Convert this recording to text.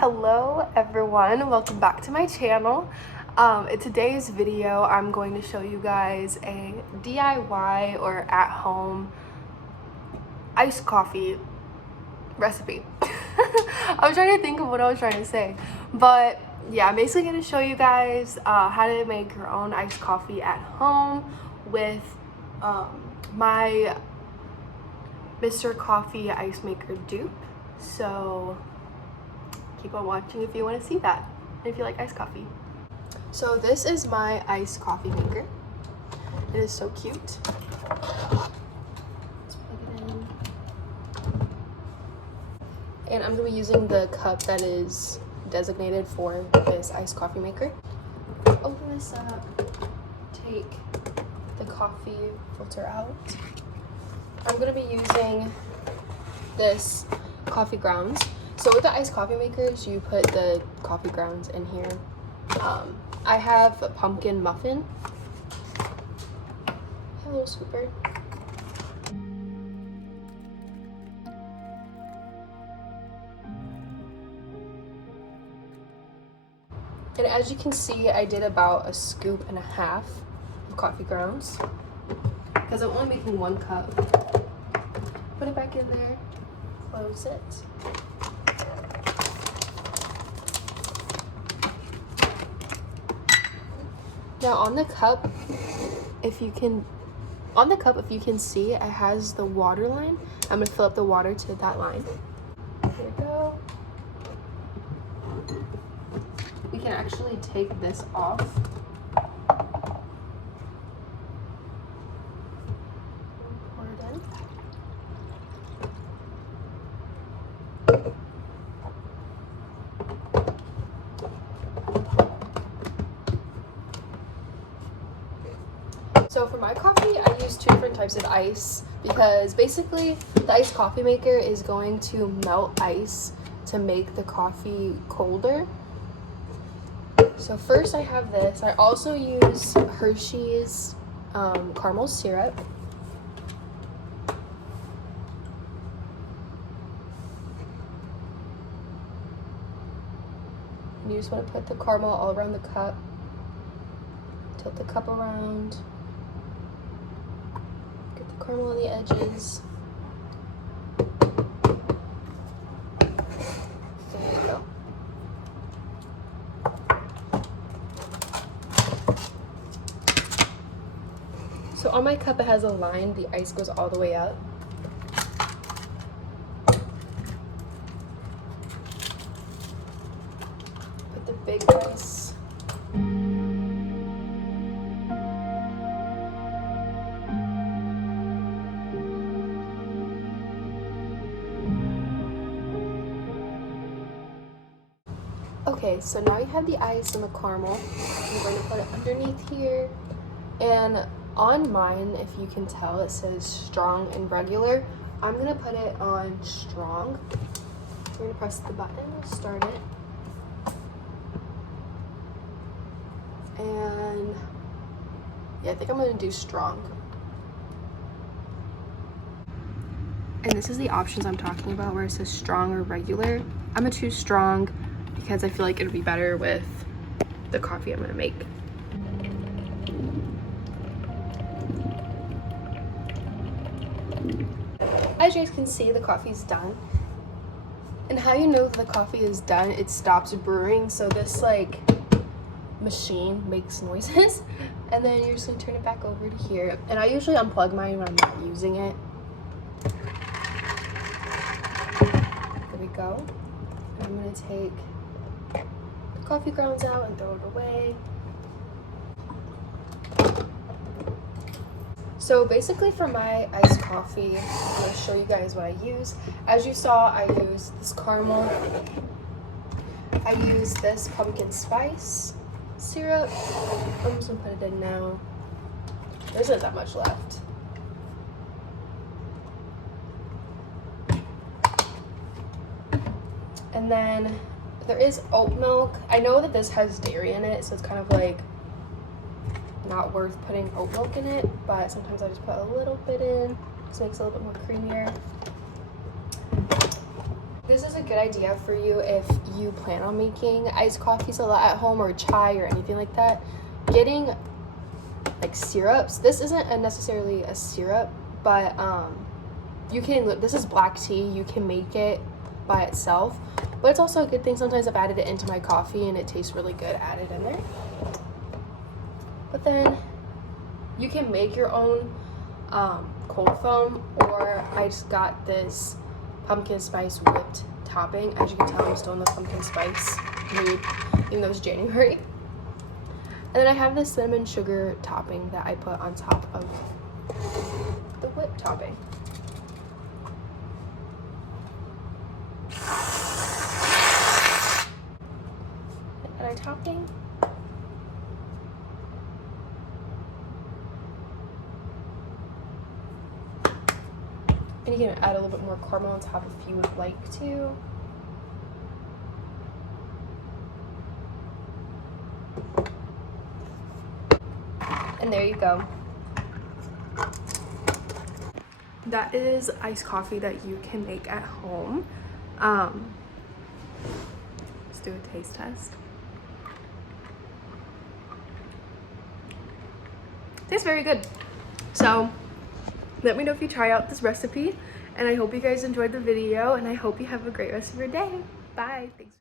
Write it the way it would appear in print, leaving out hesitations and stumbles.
Hello everyone, welcome back to my channel. In today's video I'm going to show you guys a DIY or at home iced coffee recipe. I was trying to think of what I was trying to say, but yeah, I'm basically going to show you guys how to make your own iced coffee at home with my Mr. Coffee ice maker dupe. So keep on watching if you want to see that, and if you like iced coffee. So this is my iced coffee maker. It is so cute. Let's plug it in. And I'm going to be using the cup that is designated for this iced coffee maker. Open this up, take the coffee filter out. I'm going to be using this coffee grounds. So with the iced coffee makers, you put the coffee grounds in here. I have a pumpkin muffin. I have a little scooper. And as you can see, I did about a scoop and a half of coffee grounds because I'm only making 1 cup. Put it back in there, close it. Now on the cup, if you can see, it has the water line. I'm gonna fill up the water to that line. Here we go. We can actually take this off. Pour it in. So for my coffee, I use 2 different types of ice because basically the iced coffee maker is going to melt ice to make the coffee colder. So first I have this. I also use Hershey's caramel syrup. You just want to put the caramel all around the cup. Tilt the cup around. Get the caramel on the edges. There you go. So on my cup it has a line, the ice goes all the way up. Put the big ice. Okay, so now you have the ice and the caramel. I'm going to put it underneath here. And on mine, if you can tell, it says strong and regular. I'm going to put it on strong. We're going to press the button, start it. And yeah, I think I'm going to do strong. And this is the options I'm talking about where it says strong or regular. I'm going to choose strong because I feel like it'll be better with the coffee I'm going to make. As you guys can see, the coffee's done. And how you know the coffee is done, it stops brewing. So this like machine makes noises. And then you're just gonna turn it back over to here. And I usually unplug mine when I'm not using it. There we go. And I'm gonna take the coffee grounds out and throw it away. So basically for my iced coffee, I'm going to show you guys what I use. As you saw, I use this caramel. I use this pumpkin spice syrup. I'm just going to put it in now. There isn't that much left. And then there is oat milk. I know that this has dairy in it, so it's kind of like not worth putting oat milk in it, but sometimes I just put a little bit in. Just makes it a little bit more creamier. this is a good idea for you if you plan on making iced coffees a lot at home, or chai or anything like that. Getting like syrups, this isn't necessarily a syrup, but you can, this is black tea, you can make it by itself, but it's also a good thing. Sometimes I've added it into my coffee and it tastes really good added in there. But then you can make your own cold foam, or I just got this pumpkin spice whipped topping. As you can tell, I'm still in the pumpkin spice mood, even though it's January. And then I have this cinnamon sugar topping that I put on top of the whipped topping. And our topping. And you can add a little bit more caramel on top if you would like to. And there you go. That is iced coffee that you can make at home. Let's do a taste test. Tastes very good. So let me know if you try out this recipe, and I hope you guys enjoyed the video, and I hope you have a great rest of your day. Bye. Thanks.